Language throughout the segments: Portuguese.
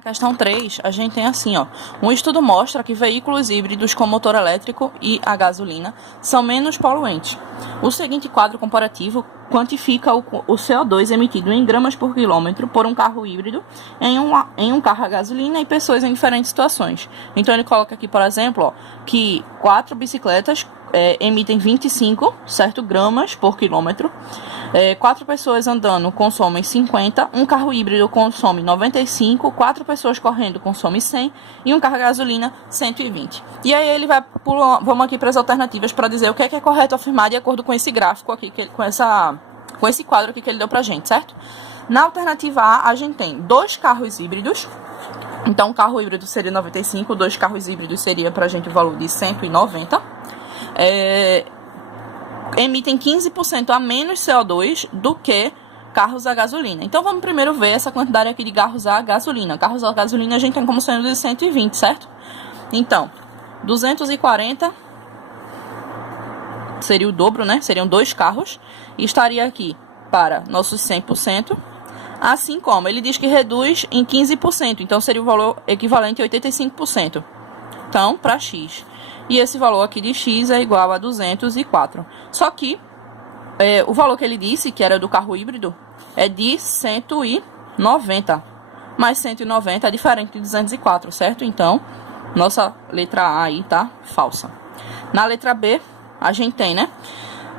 Na questão 3, a gente tem assim, ó. Um estudo mostra que veículos híbridos com motor elétrico e a gasolina são menos poluentes. O seguinte quadro comparativo quantifica o CO2 emitido em gramas por quilômetro por um carro híbrido em um carro a gasolina e pessoas em diferentes situações. Então, ele coloca aqui, por exemplo, ó, que 4 bicicletas emitem 25, certo, gramas por quilômetro. 4 pessoas andando consomem 50, um carro híbrido consome 95, 4 pessoas correndo consomem 100 e um carro a gasolina 120. E aí ele vai vamos aqui para as alternativas para dizer o que é correto afirmar de acordo com esse gráfico aqui, com esse quadro aqui que ele deu pra gente, certo? Na alternativa A, a gente tem 2 carros híbridos. Então, um carro híbrido seria 95, 2 carros híbridos seria pra gente o valor de 190. Emitem 15% a menos CO2 do que carros a gasolina. Então, vamos primeiro ver essa quantidade aqui de carros a gasolina. Carros a gasolina a gente tem como sendo de 120, certo? Então, 240 seria o dobro, né? Seriam 2 carros. E estaria aqui para nossos 100%. Assim como ele diz que reduz em 15%. Então, seria o valor equivalente a 85%. Então, para X. E esse valor aqui de X é igual a 204. Só que o valor que ele disse, que era do carro híbrido, é de 190. Mas 190 é diferente de 204, certo? Então, nossa letra A aí tá falsa. Na letra B, a gente tem, né?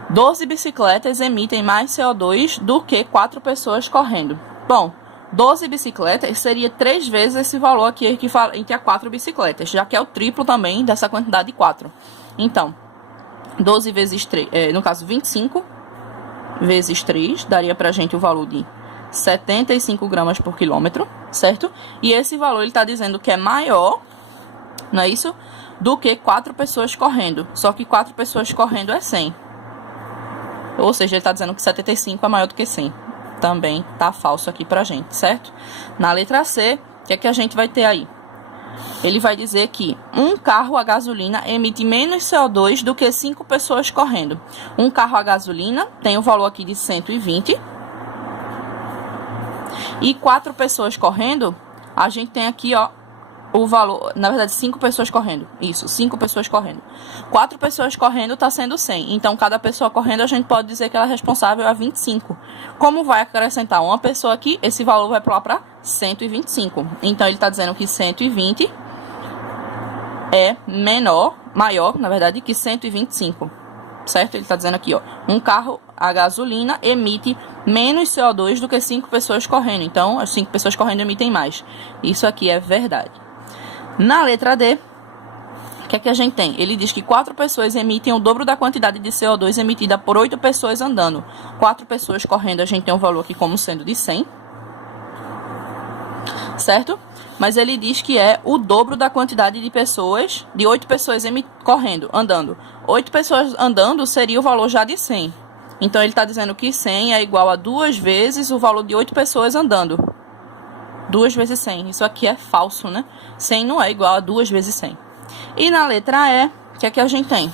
12 bicicletas emitem mais CO2 do que 4 pessoas correndo. Bom, 12 bicicletas seria 3 vezes esse valor aqui equivalente a 4 bicicletas, já que é o triplo também dessa quantidade de 4. Então, 12 vezes 3, no caso 25 vezes 3, daria pra gente o valor de 75 gramas por quilômetro, certo? E esse valor ele está dizendo que é maior, não é isso? Do que 4 pessoas correndo. Só que 4 pessoas correndo é 100. Ou seja, ele está dizendo que 75 é maior do que 100. Também tá falso aqui pra gente, certo? Na letra C, o que é que a gente vai ter aí? Ele vai dizer que um carro a gasolina emite menos CO2 do que 5 pessoas correndo. Um carro a gasolina tem o valor aqui de 120. E 4 pessoas correndo, a gente tem aqui, ó, o valor, na verdade, 5 pessoas correndo. Isso, 5 pessoas correndo. 4 pessoas correndo está sendo 100. Então, cada pessoa correndo, a gente pode dizer que ela é responsável a 25. Como vai acrescentar uma pessoa aqui, esse valor vai pular para 125. Então, ele está dizendo que 120 é maior, na verdade, que 125. Certo? Ele está dizendo aqui, ó, um carro a gasolina emite menos CO2 do que 5 pessoas correndo. Então, as 5 pessoas correndo emitem mais. Isso aqui é verdade. Na letra D, o que é que a gente tem? Ele diz que 4 pessoas emitem o dobro da quantidade de CO2 emitida por 8 pessoas andando. 4 pessoas correndo, a gente tem um valor aqui como sendo de 100. Certo? Mas ele diz que é o dobro da quantidade de pessoas, de 8 pessoas andando. 8 pessoas andando seria o valor já de 100. Então, ele está dizendo que 100 é igual a 2 vezes o valor de 8 pessoas andando. 2 vezes 100. Isso aqui é falso, né? 100 não é igual a 2 vezes 100. E na letra E, o que é que a gente tem?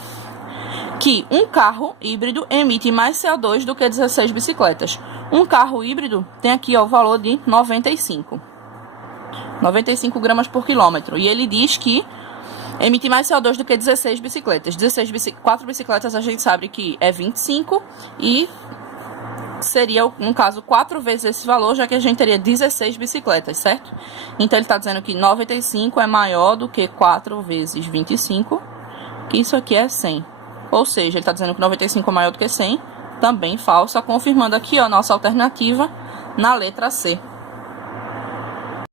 Que um carro híbrido emite mais CO2 do que 16 bicicletas. Um carro híbrido tem aqui, ó, o valor de 95 gramas por quilômetro. E ele diz que emite mais CO2 do que 16 bicicletas. 4 bicicletas a gente sabe que é 25 e seria, no caso, 4 vezes esse valor, já que a gente teria 16 bicicletas, certo? Então, ele está dizendo que 95 é maior do que 4 vezes 25, que isso aqui é 100. Ou seja, ele está dizendo que 95 é maior do que 100, também falsa, confirmando aqui, ó, a nossa alternativa na letra C.